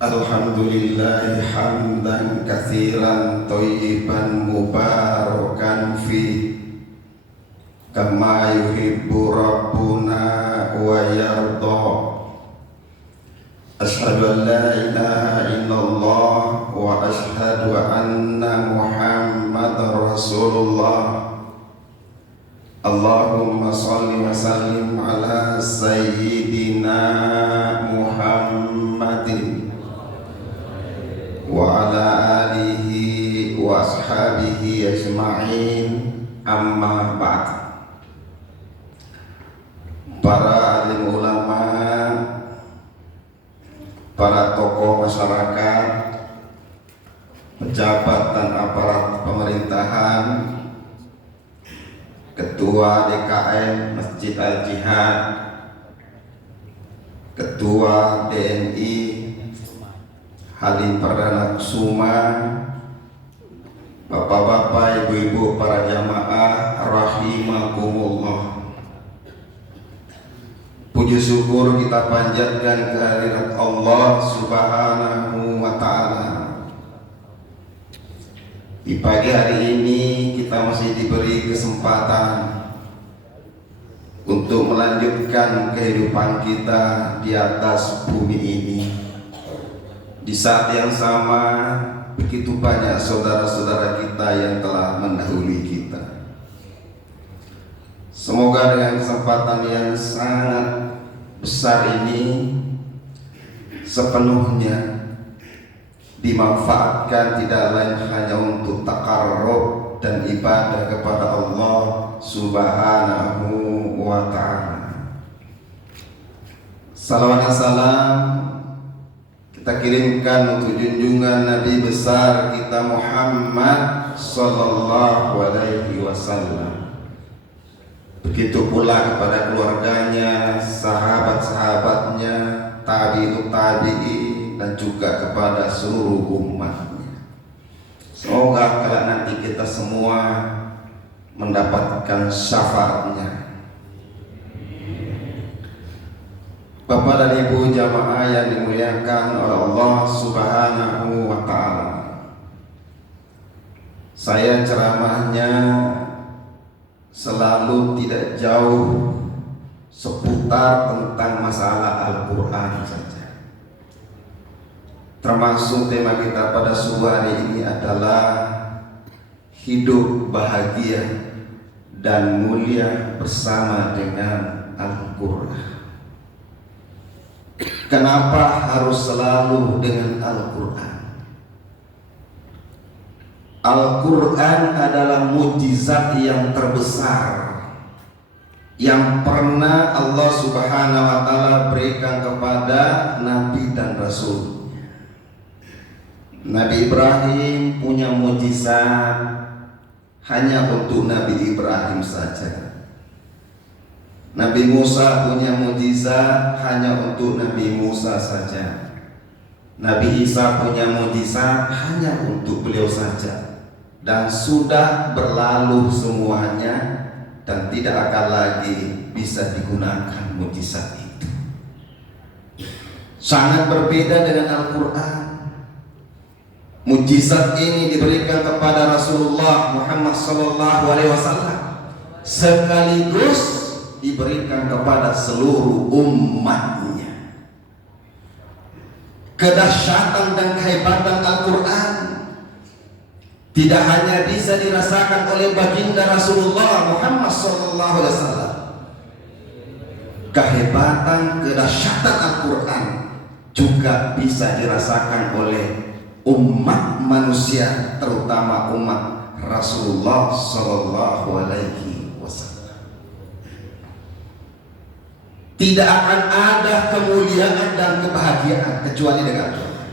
Alhamdulillah hamdan katsiran thayyiban mubarakan fi kama yuhibbu rabbuna wa yarda. Asyhadu an la ilaha illallah wa asyhadu anna Muhammadar Rasulullah. Allahumma salli wa sallim ala sayyidina Muhammadin wa ala alihi wa ashabihi ajma'in, amma ba'd. Para alim ulama, para tokoh masyarakat, pejabat dan aparat pemerintahan, Ketua DKM Masjid Al-Jihad, Ketua TNI Halim Perdana Kusuma, bapak-bapak, ibu-ibu, para jamaah rahimakumullah. Puji syukur kita panjatkan kehadirat Allah Subhanahu wa ta'ala. Di pagi hari ini kita masih diberi kesempatan untuk melanjutkan kehidupan kita di atas bumi ini. Di saat yang sama, begitu banyak saudara-saudara kita yang telah mendahului kita. Semoga dengan kesempatan yang sangat besar ini sepenuhnya dimanfaatkan tidak lain hanya untuk taqarrub dan ibadah kepada Allah Subhanahu wa ta'ala. Salawat dan salam kita kirimkan untuk junjungan Nabi besar kita Muhammad sallallahu alaihi wasallam. Begitu pula kepada keluarganya, sahabat-sahabatnya, tabi'ut tabi'in, dan juga kepada seluruh umatnya. Semoga kelak nanti kita semua mendapatkan syafaatnya. Bapak dan Ibu jamaah yang dimuliakan oleh Allah Subhanahu wa ta'ala, saya ceramahnya selalu tidak jauh seputar tentang masalah Al-Quran saja. Termasuk tema kita pada subuh hari ini adalah hidup bahagia dan mulia bersama dengan Al-Quran. Kenapa harus selalu dengan Al-Quran? Al-Quran adalah mukjizat yang terbesar yang pernah Allah Subhanahu wa ta'ala berikan kepada Nabi dan Rasul. Nabi Ibrahim punya mukjizat hanya untuk Nabi Ibrahim saja. Nabi Musa punya mukjizat hanya untuk Nabi Musa saja. Nabi Isa punya mukjizat hanya untuk beliau saja. Dan sudah berlalu semuanya dan tidak akan lagi bisa digunakan mukjizat itu. Sangat berbeda dengan Al-Quran. Mukjizat ini diberikan kepada Rasulullah Muhammad SAW sekaligus diberikan kepada seluruh umatnya. Kedahsyatan dan kehebatan Al-Quran tidak hanya bisa dirasakan oleh baginda Rasulullah Muhammad SAW. Kehebatan, kedahsyatan Al-Quran juga bisa dirasakan oleh umat manusia, terutama umat Rasulullah SAW. Tidak akan ada kemuliaan dan kebahagiaan kecuali dengan Al-Quran.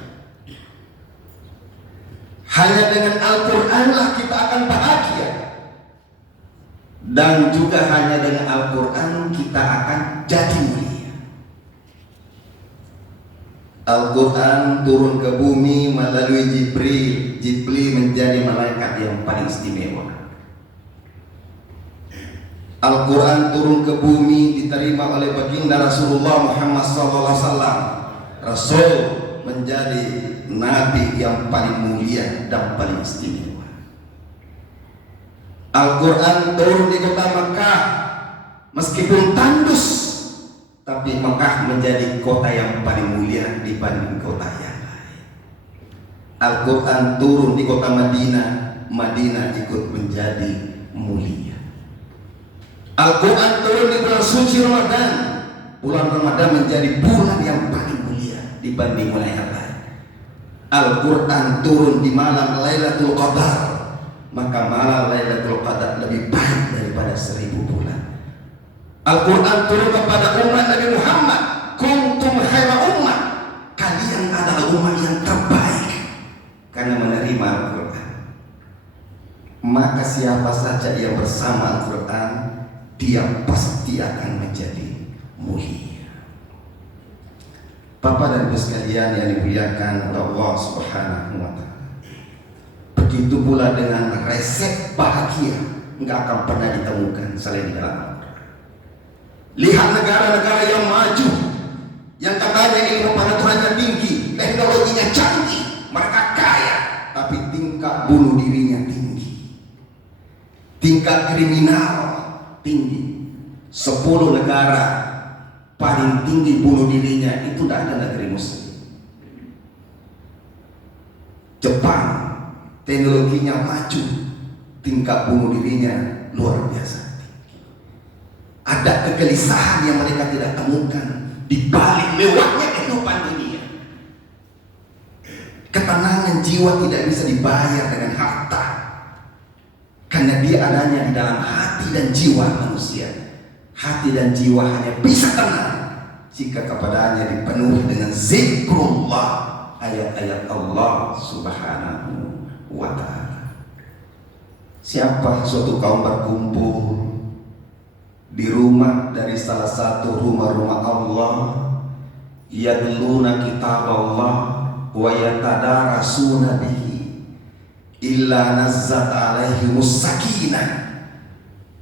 Hanya dengan Al-Quranlah kita akan bahagia. Dan juga hanya dengan Al-Quran kita akan jadi mulia. Al-Quran turun ke bumi melalui Jibril. Jibril menjadi malaikat yang paling istimewa. Al-Quran turun ke bumi diterima oleh baginda Rasulullah Muhammad SAW, Rasul menjadi nabi yang paling mulia dan paling istimewa. Al-Quran turun di kota Mekah, meskipun tandus, tapi Mekah menjadi kota yang paling mulia dibanding kota yang lain. Al-Quran turun di kota Madinah, Madinah ikut menjadi mulia. Al-Quran turun di bulan suci Ramadan, bulan Ramadan menjadi bulan yang paling mulia dibanding bulan yang lain. Al-Quran turun di malam Lailatul Qadar, maka malam Lailatul Qadar lebih baik daripada 1000 bulan. Al-Quran turun kepada umat Nabi Muhammad, kuntum khaira ummah, kalian adalah umat yang terbaik karena menerima Al-Quran. Maka siapa saja yang bersama Al-Quran, dia pasti akan menjadi mulia. Bapak dan Ibu sekalian yang dimuliakan oleh Allah Subhanahu wa Ta'ala, begitu pula dengan resep bahagia enggak akan pernah ditemukan selain di dalam Al-Quran. Lihat negara-negara yang maju, yang katanya ilmu pengetahuannya tinggi, teknologinya canggih, mereka kaya, tapi tingkat bunuh dirinya tinggi, tingkat kriminal tinggi. 10 negara paling tinggi bunuh dirinya itu tidak ada negeri muslim. Jepang teknologinya maju, tingkat bunuh dirinya luar biasa. Ada kegelisahan yang mereka tidak temukan di balik mewahnya kehidupan dunia. Ketenangan jiwa tidak bisa dibayar dengan harta, karena dia adanya di dalam hati dan jiwa manusia. Hati dan jiwa hanya bisa tenang jika kepadanya dipenuhi dengan zikrullah, ayat-ayat Allah Subhanahu wa Ta'ala. Siapa suatu kaum berkumpul di rumah dari salah satu rumah-rumah Allah, yadluna kitab Allah wa yatadarasuna bihi illa nazzat alaihimus sakinah,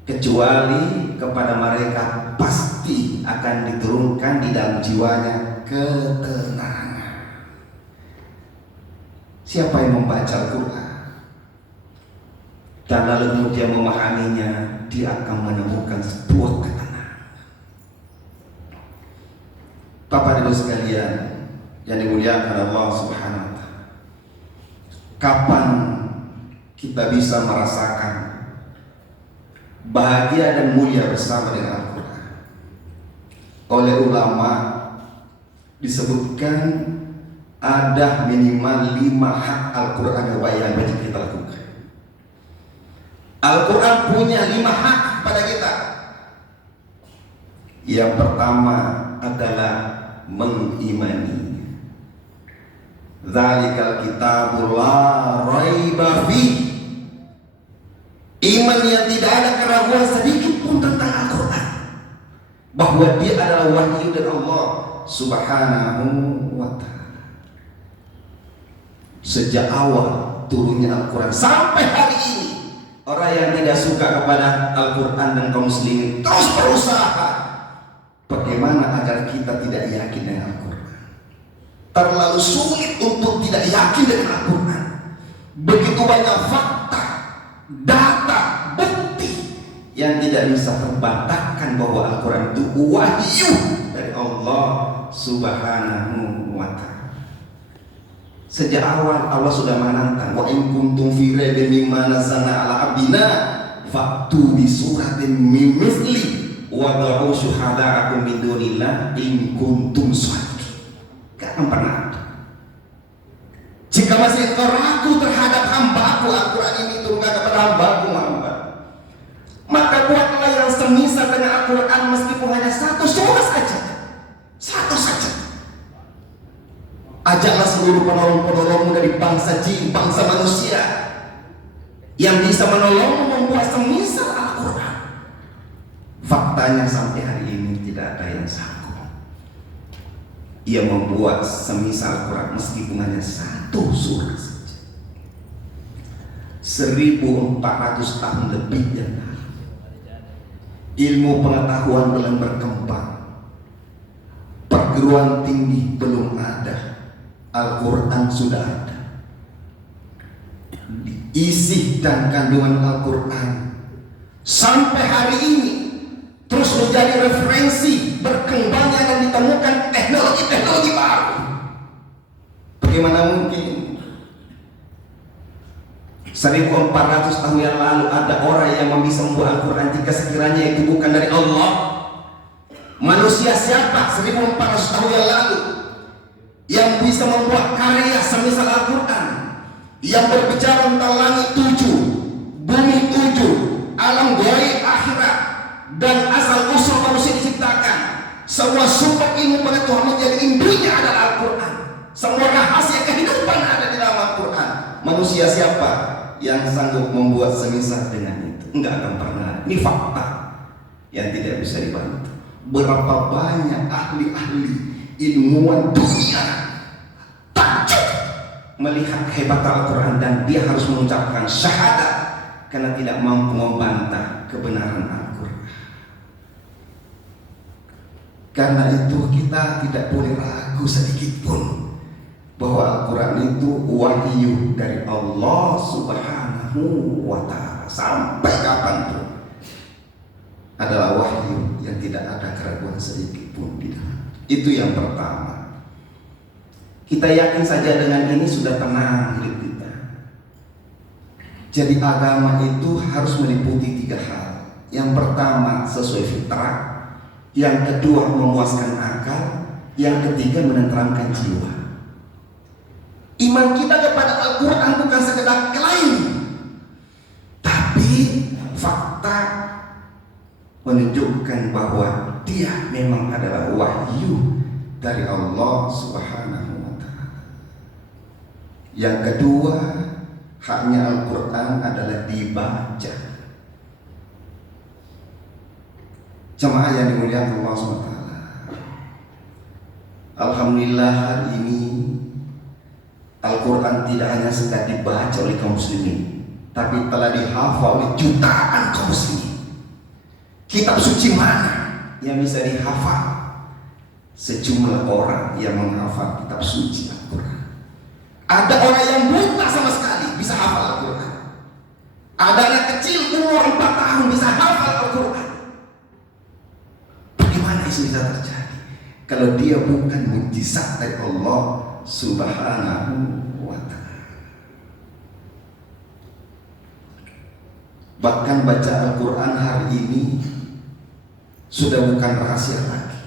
kecuali kepada mereka pasti akan diturunkan di dalam jiwanya ketenangan. Siapa yang membaca Al-Quran dan lalu kemudian memahaminya, dia akan menemukan sebuah ketenangan. Bapak dan Ibu sekalian yang dimuliakan Allah Subhanahu wa Ta'ala, kapan kita bisa merasakan bahagia dan mulia bersama dengan Al-Quran? Oleh ulama disebutkan ada minimal 5 hak Al-Quran yang wajib kita lakukan. Al-Quran punya 5 hak pada kita. Yang pertama adalah mengimani. Dzalikal kitabul la raiba fihi. Iman yang tidak ada keraguan sedikit pun tentang Al-Quran, bahwa dia adalah wahyu dari Allah Subhanahu wa Ta'ala. Sejak awal turunnya Al-Quran sampai hari ini, orang yang tidak suka kepada Al-Quran dan kaum muslimin terus berusaha bagaimana agar kita tidak yakin dengan Al-Quran. Terlalu sulit untuk tidak yakin dengan Al-Quran. Begitu banyak fakta, data, bukti yang tidak bisa terbantahkan bahwa Al-Quran itu wahyu dari Allah Subhanahu wa Ta'ala. Sejak awal Allah sudah menantang, wa in kuntum fi raibin mimma nazzalna ala abdina fa'tu bi suratin min mithli wa da'u syuhada'akum min dunillah in kuntum shadiqin. Gak akan pernah. Jika masih engkau ragu terhadap hamba-Ku, Al-Quran ini turunkan kepada hamba-Ku Muhammad, maka buatlah yang semisal dengan Al-Quran meskipun hanya 1 surah saja. 1 saja. Ajaklah seluruh penolong-penolongmu dari bangsa jin, bangsa manusia yang bisa menolongmu membuat semisal Al-Quran. Faktanya sampai hari ini tidak ada yang sanggup. Ia membuat semisal Al-Quran meskipun hanya 1 surah saja. 1400 tahun lebih yang lalu, ilmu pengetahuan belum berkembang, perguruan tinggi belum ada, Al-Quran sudah ada. Isi dan kandungan Al-Quran sampai hari ini terus menjadi referensi berkembangnya dan ditemukan teknologi-teknologi baru. Bagaimana mungkin 1400 tahun yang lalu ada orang yang bisa membuat Al-Quran jika sekiranya itu bukan dari Allah? Manusia siapa 1400 tahun yang lalu yang bisa membuat karya semisal Al-Quran, yang berbicara tentang langit 7, bumi 7, alam gaib akhirat, dan asal usul manusia diciptakan? Semua sumber ilmu pengetahuan menjadi intinya adalah Al-Quran. Semua rahasia kehidupan ada di dalam Al-Quran. Manusia siapa yang sanggup membuat semisal dengan itu? Enggak akan pernah. Ini fakta yang tidak bisa dibantah. Berapa banyak ahli-ahli ilmuwan dunia takjub melihat hebat Al-Quran, dan dia harus mengucapkan syahadat karena tidak mampu membantah kebenaran Al-Quran. Karena itu kita tidak boleh ragu sedikit pun bahwa Al-Quran itu wahyu dari Allah Subhanahu wa Ta'ala. Sampai kapanpun adalah wahyu yang tidak ada keraguan sedikit pun di dalam. Itu yang pertama. Kita yakin saja dengan ini sudah tenang hidup kita. Jadi agama itu harus meliputi 3 hal. Yang pertama sesuai fitrah, yang kedua memuaskan akal, yang ketiga menenteramkan jiwa. Iman kita kepada Al-Quran bukan sekedar klaim, tapi fakta menunjukkan bahwa dia memang adalah wahyu dari Allah Subhanahu wa Ta'ala. Yang kedua, haknya Al-Quran adalah dibaca. Jemaah yang dimuliakan Allah SWT, alhamdulillah hari ini Al-Quran tidak hanya sekadar dibaca oleh kaum muslimin, tapi telah dihafal oleh jutaan kaum muslimin. Kitab suci mana yang bisa dihafal? Sejumlah orang yang menghafal kitab suci Al-Quran. Ada orang yang buta sama sekali bisa hafal Al-Quran. Ada anak kecil umur 4 tahun bisa hafal Al-Quran. Bagaimana itu bisa terjadi kalau dia bukan mukjizat dari Allah Subhanahu wa Ta'ala? Bahkan baca Al-Quran hari ini sudah bukan rahasia lagi,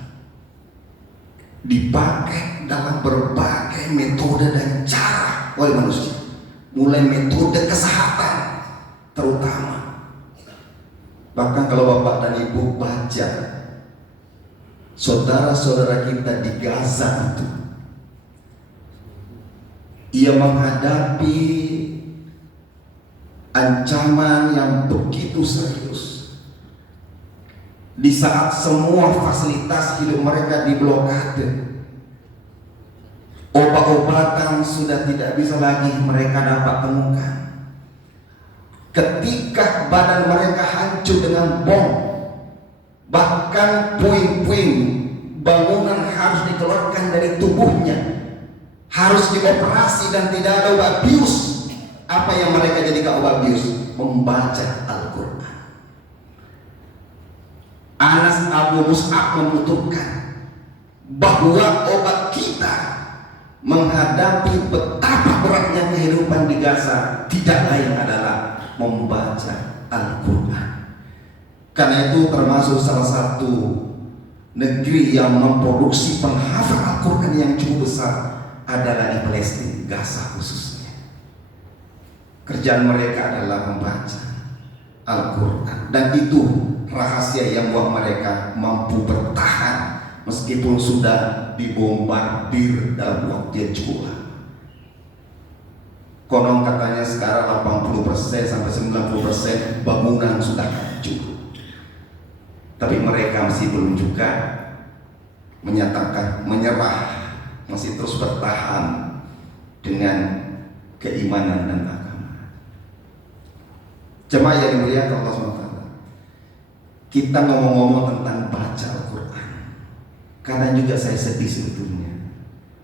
dipakai dalam berbagai metode dan cara oleh manusia, mulai metode kesehatan terutama. Bahkan kalau bapak dan ibu baca saudara-saudara kita di Gaza itu, ia menghadapi ancaman yang begitu serius. Di saat semua fasilitas hidup mereka diblokade, obat-obatan sudah tidak bisa lagi mereka dapat temukan. Ketika badan mereka hancur dengan bom, bahkan puing-puing bangunan harus dikeluarkan dari tubuhnya, harus dioperasi dan tidak ada obat bius. Apa yang mereka jadikan obat bius? Membaca Al-Quran. Anas Abu Mus'ab menuturkan bahwa obat kita menghadapi betapa beratnya kehidupan di Gaza tidak lain adalah membaca Al-Quran. Karena itu termasuk salah satu negeri yang memproduksi penghafal Al-Quran yang cukup besar adalah di Palestina, Gaza khususnya. Kerjaan mereka adalah membaca Al-Quran, dan itu rahasia yang buat mereka mampu bertahan meskipun sudah dibombardir dalam waktu yang cukup lama. Konon katanya sekarang 80% sampai 90% bangunan sudah hancur, tapi mereka masih belum juga menyatakan menyerah, masih terus bertahan dengan keimanan dan agama. Jemaah yang dimuliakan Allah SWT, kita ngomong-ngomong tentang baca Al-Quran, kadang juga saya sedih sebetulnya.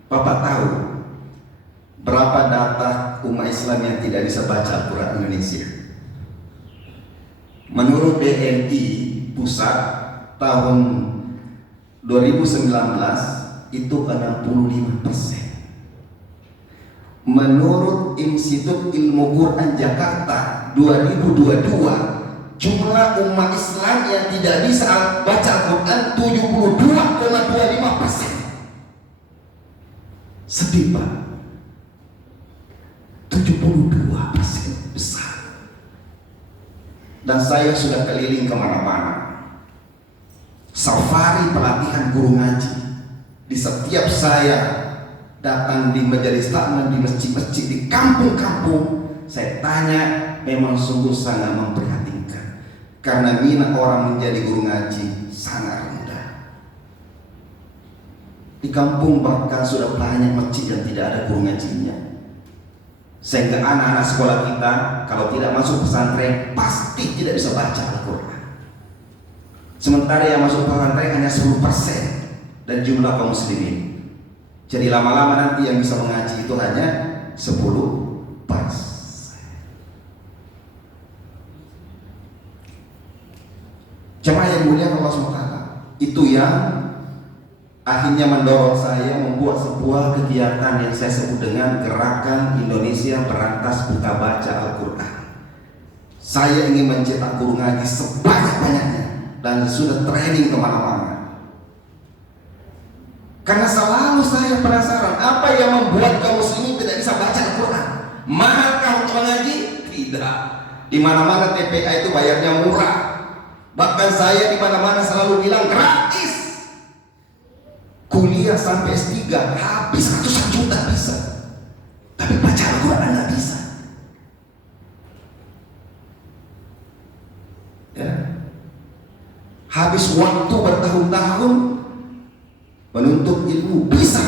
Bapak tahu Berapa data umat Islam yang tidak bisa baca Al-Quran Indonesia? Menurut BNI Pusat tahun 2019 itu 65%. Menurut Institut Ilmu Quran Jakarta 2022, jumlah umat Islam yang tidak bisa baca Al-Quran 72,25%. Sedih Pak, 72% besar. Dan saya sudah keliling kemana-mana, safari pelatihan guru ngaji. Di setiap saya datang di majelis taklim, di masjid-masjid, di kampung-kampung, saya tanya, memang sungguh sangat memprihatinkan. Karena minat orang menjadi guru ngaji sangat rendah. Di kampung bahkan sudah banyak masjid yang tidak ada guru ngajinya, sehingga anak-anak sekolah kita kalau tidak masuk pesantren pasti tidak bisa baca Al-Quran. Sementara yang masuk pesantren hanya 10% dari jumlah kaum muslimin. Jadi lama-lama nanti yang bisa mengaji itu hanya 10%. Jemaah yang mulia Allah SWT, itu yang akhirnya mendorong saya membuat sebuah kegiatan yang saya sebut dengan Gerakan Indonesia Berantas Buta Baca Al-Quran. Saya ingin mencetak guru ngaji sebanyak-banyaknya dan sudah training kemana-mana. Karena selalu saya penasaran, apa yang membuat kaum muslimin tidak bisa baca Al-Quran? Mahalkah untuk mengaji? Tidak. Di mana-mana TPA itu bayarnya murah. Bahkan saya di mana-mana selalu bilang gratis. Kuliah sampai S3 habis ratusan juta bisa, tapi baca Al-Quran nggak bisa. Ya. Habis waktu bertahun-tahun menuntut ilmu, bisa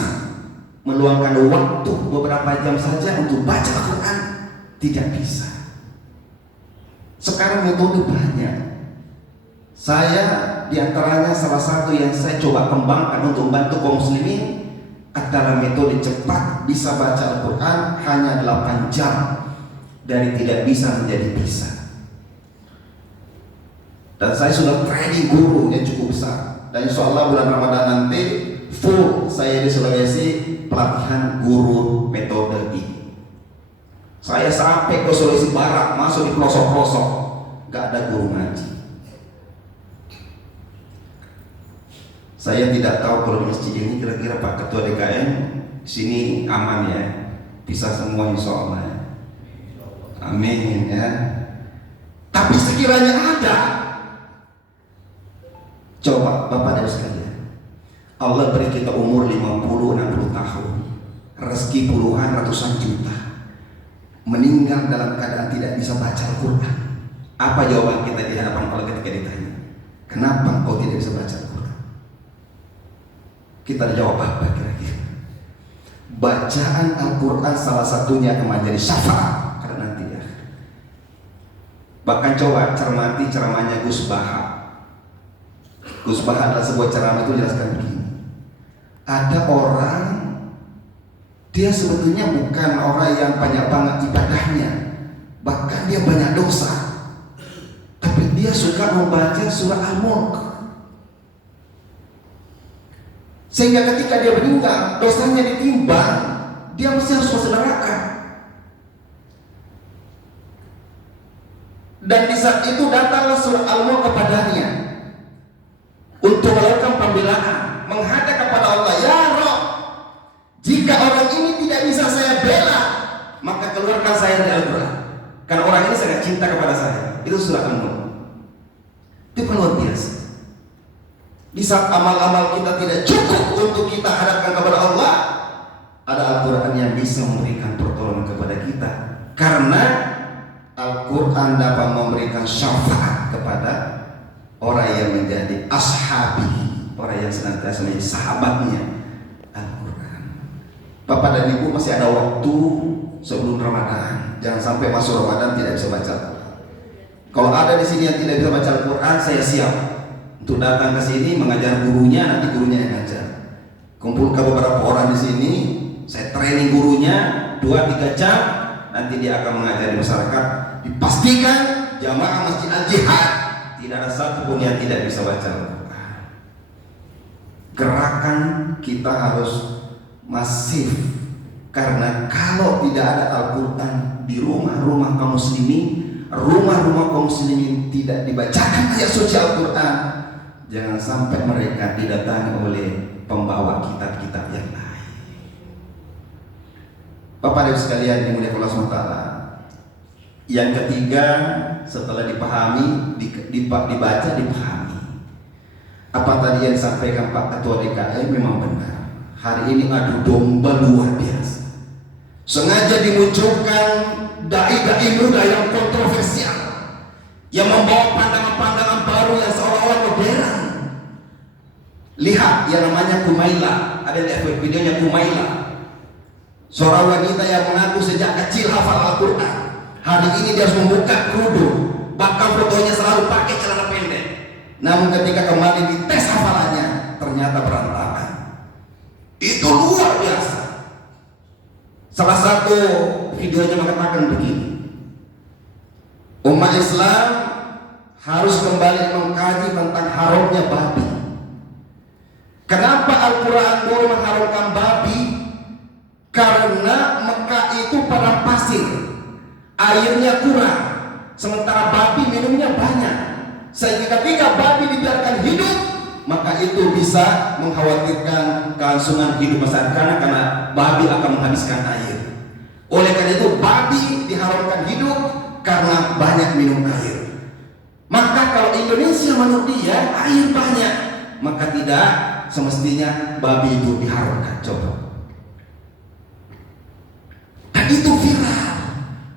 meluangkan waktu beberapa jam saja untuk baca Al-Quran, tidak bisa. Sekarang metode banyak. Saya diantaranya salah satu yang saya coba kembangkan untuk membantu kaum muslimin adalah metode cepat bisa baca Al-Quran hanya 8 jam, dari tidak bisa menjadi bisa. Dan saya sudah training guru yang cukup besar, dan insya Allah bulan Ramadan nanti full saya di Sulawesi pelatihan guru metode ini. Saya sampai ke Sulawesi Barat, masuk di pelosok-pelosok, gak ada guru ngaji. Saya tidak tahu kalau di masjid ini kira-kira Pak Ketua DKM sini aman ya, bisa semua insya Allah ya. Amin ya. Tapi sekiranya ada, coba Bapak dan sekalian, Allah beri kita umur 50-60 tahun, rezeki puluhan ratusan juta, meninggal dalam keadaan tidak bisa baca Al-Quran. Apa jawaban kita di hadapan Allah ketika ditanya, kenapa kau tidak bisa baca Al-Quran? Kita jawab apa kira-kira? Bacaan Al-Quran salah satunya akan menjadi syafaat karena nanti ya. Bahkan coba cermati ceramahnya Gus Baha. Gus Baha adalah sebuah ceramah itu jelaskan begini. Ada orang, dia sebetulnya bukan orang yang banyak banget ibadahnya, bahkan dia banyak dosa, tapi dia suka membaca surah Al-Mulk. Sehingga ketika dia meninggal, dosanya ditimbang, dia mesti harus masuk neraka. Dan di saat itu datanglah surah Al-Mulk kepadanya untuk melakukan pembelaan, menghadap kepada Allah, ya Rabb, jika orang ini tidak bisa saya bela, maka keluarkan saya dari Al-Quran, karena orang ini sangat cinta kepada saya. Itu surah Al-Mulk. Itu luar biasa. Di saat amal-amal kita tidak cukup untuk kita hadapkan kepada Allah, ada Al-Quran yang bisa memberikan pertolongan kepada kita, karena Al-Quran dapat memberikan syafaat kepada orang yang menjadi ashabi, orang yang senantiasa menjadi sahabatnya Al-Quran. Bapak dan Ibu, masih ada waktu sebelum Ramadan. Jangan sampai masuk Ramadan tidak bisa baca Al-Quran. Kalau ada di sini yang tidak bisa baca Al-Quran, saya siap untuk datang ke sini mengajar gurunya, nanti gurunya yang ngajar. Kumpulkan beberapa orang di sini, saya training gurunya, 2-3 jam, nanti dia akan mengajari masyarakat. Dipastikan jamaah Masjid Al-Jihad tidak ada satupun yang tidak bisa baca Al-Quran. Gerakan kita harus masif, karena kalau tidak ada Al-Quran di rumah-rumah kaum muslimin, rumah-rumah kaum muslimin tidak dibacakan ayat suci Al-Quran, jangan sampai mereka didatangi oleh pembawa kitab-kitab yang lain. Bapak Ibu sekalian yang dimuliakan Allah SWT, yang ketiga setelah dipahami, dibaca, dipahami, apa tadi yang disampaikan Pak Ketua DKI memang benar. Hari ini adu domba luar biasa. Sengaja dimunculkan dai-dai muda yang kontroversial, yang membawa pandangan-pandangan baru yang seolah-olah modern. Lihat yang namanya Kumaila, ada di videonya Kumaila, seorang wanita yang mengaku sejak kecil hafal Al-Quran. Hari ini dia harus membuka kerudung, bahkan fotonya selalu pakai celana pendek. Namun ketika kembali dites hafalannya, ternyata berantakan. Itu luar biasa. Salah satu videonya mengatakan begini: umat Islam harus kembali mengkaji tentang haramnya babi. Kenapa Al-Quran dulu mengharamkan babi? Karena Mekah itu padang pasir, airnya kurang, sementara babi minumnya banyak. Sehingga ketika babi dibiarkan hidup, maka itu bisa mengkhawatirkan kelangsungan hidup masyarakat, karena babi akan menghabiskan air. Oleh karena itu babi diharamkan hidup karena banyak minum air. Maka kalau Indonesia menurut dia air banyak, maka tidak semestinya babi itu diharamkan. Coba. Dan itu viral.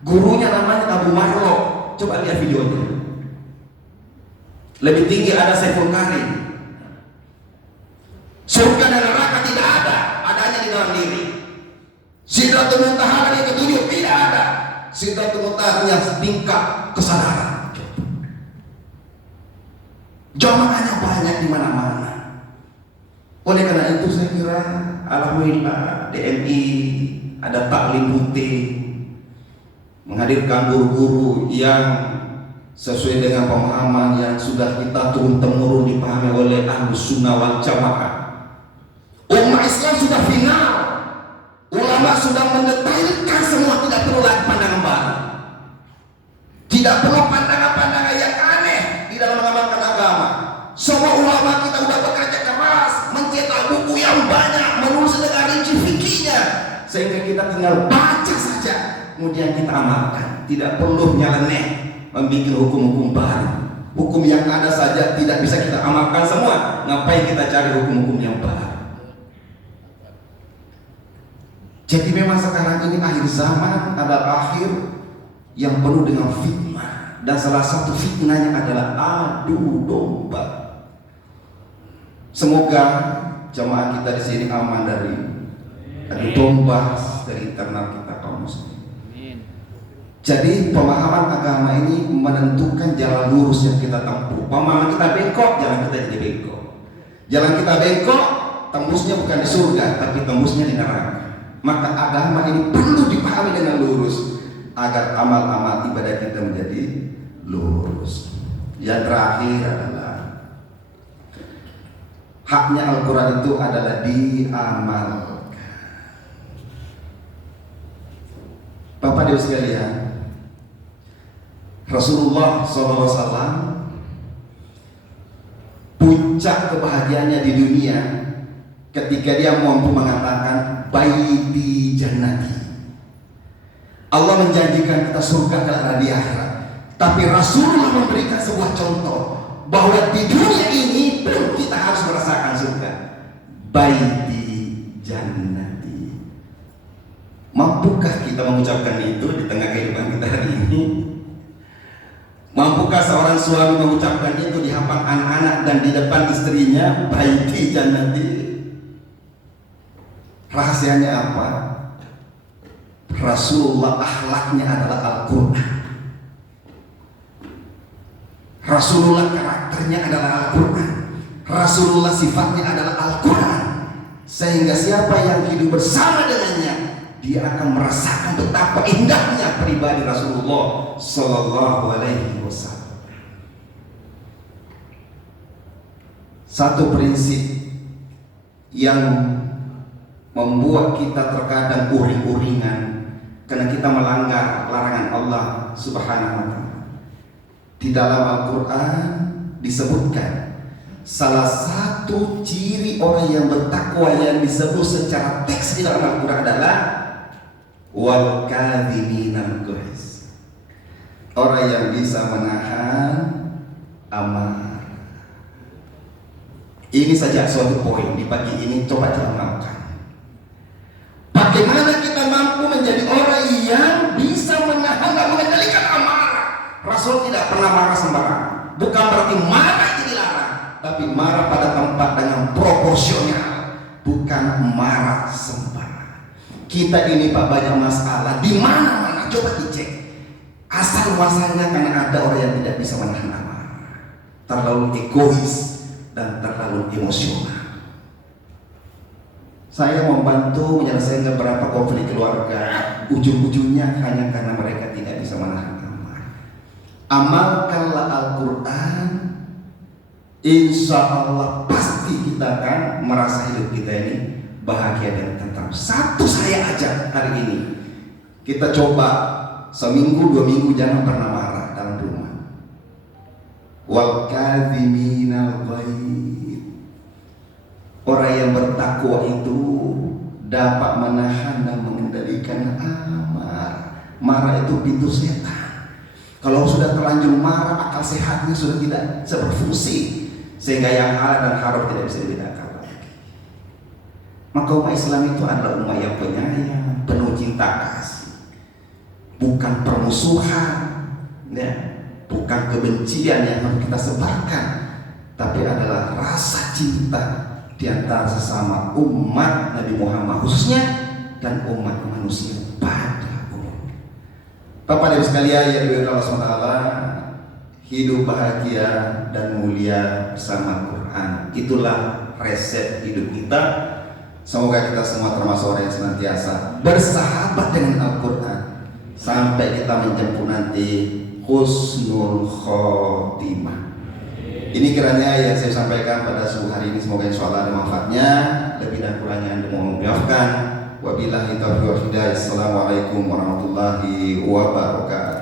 Gurunya namanya Abu Marlo. Coba lihat videonya. Lebih tinggi ada Saiful Karim. Surga dan neraka tidak ada, adanya di dalam diri. Sidratul Muntaha yang ketujuh tidak ada. Sidratul Muntaha hanya tingkat kesadaran. Jamaahnya banyak di mana-mana. Oleh karena itu saya kira alhamdulillah DMI ada taklim rutin, menghadirkan guru-guru yang sesuai dengan pemahaman yang sudah kita turun-temurun dipahami oleh Ahlus Sunnah wal Jamaah. Umat Islam sudah final, ulama sudah mendetailkan semua, tidak perlu lagi pandangan baru, tidak perlu pandangan-pandangan yang aneh di dalam mengamalkan agama. Semua ulama kita sudah bekerja keras, mencetak buku yang banyak, menulis dengan rinci fikihnya, sehingga kita tinggal baca saja, kemudian kita amalkan. Tidak perlu nyeleneh membuat hukum-hukum baru. Hukum yang ada saja tidak bisa kita amalkan semua, ngapain kita cari hukum-hukum yang baru? Jadi memang sekarang ini akhir zaman adalah akhir yang penuh dengan fitnah, dan salah satu fitnahnya adalah adu domba. Semoga jamaah kita di sini aman dari adu domba dari internal kita kaum muslim. Jadi pemahaman agama ini menentukan jalan lurus yang kita tempuh. Pemahaman kita bengkok, jalan kita jadi bengkok. Jalan kita bengkok, tembusnya bukan di surga, tapi tembusnya di neraka. Maka agama ini perlu dipahami dengan lurus agar amal-amal ibadah kita menjadi lurus. Yang terakhir adalah haknya Al-Quran itu adalah diamalkan. Bapak Ibu sekalian, Rasulullah SAW puncak kebahagiaannya di dunia ketika dia mampu mengatakan baiti jannati. Allah menjanjikan kita surga kelak di akhirat, tapi Rasulullah memberikan sebuah contoh bahwa di dunia ini pun kita harus merasakan surga. Baiti jannati. Mampukah kita mengucapkan itu di tengah kehidupan kita hari ini? Mampukah seorang suami mengucapkan itu di hadapan anak-anak dan di depan istrinya, baiti jannati? Rahasianya apa? Rasulullah akhlaknya adalah Al-Quran. Rasulullah karakternya adalah Al-Quran. Rasulullah sifatnya adalah Al-Quran. Sehingga siapa yang hidup bersama dengannya dia akan merasakan betapa indahnya pribadi Rasulullah Sallallahu Alaihi Wasallam. Satu prinsip yang membuat kita terkadang uring-uringan karena kita melanggar larangan Allah Subhanahu wa Ta'ala. Di dalam Al-Quran disebutkan salah satu ciri orang yang bertakwa yang disebut secara teks di dalam Al-Quran adalah wal kadhiminal ghaiz, orang yang bisa menahan amarah. Ini saja suatu poin di pagi ini, coba kita amalkan. Bagaimana kita mampu menjadi orang yang bisa menahan dan mengendalikan amarah. Rasul tidak pernah marah sembarangan. Bukan berarti marah itu dilarang, tapi marah pada tempat dengan proporsional, bukan marah sembarangan. Kita ini Pak banyak masalah di mana-mana, coba dicek. Asal-muasalnya karena ada orang yang tidak bisa menahan amarah, terlalu egois dan terlalu emosional. Saya membantu menyelesaikan beberapa konflik keluarga, ujung-ujungnya hanya karena mereka tidak bisa menahan amarah. Amalkanlah Al-Quran, insya Allah pasti kita akan merasa hidup kita ini bahagia dan tentram. Satu saya ajak hari ini, kita coba seminggu 2 minggu jangan pernah marah dalam rumah. Wal kadhiminal ghaidh, orang yang bertakwa itu dapat menahan dan mengendalikan amarah. Marah itu pintu setan. Kalau sudah terlanjur marah, akal sehatnya sudah tidak berfungsi, sehingga yang halal dan haram tidak bisa dibedakan lagi. Maka umat Islam itu adalah umat yang penyayang, penuh cinta kasih, bukan permusuhan, ya, bukan kebencian yang harus kita sebarkan, tapi adalah rasa cinta di antara sesama umat Nabi Muhammad khususnya dan umat manusia pada umumnya. Bapak dan Ibu sekalian yang dimuliakan Allah SWT, hidup bahagia dan mulia bersama Al-Quran, itulah resep hidup kita. Semoga kita semua termasuk orang yang senantiasa bersahabat dengan Al-Quran sampai kita menjemput nanti husnul khotimah. Ini kiranya yang saya sampaikan pada subuh hari ini, semoga insya Allah ada manfaatnya. Lebih dan kurangnya Anda mohon maafkan. Wabillahi taufiq wal hidayah. Assalamualaikum warahmatullahi wabarakatuh.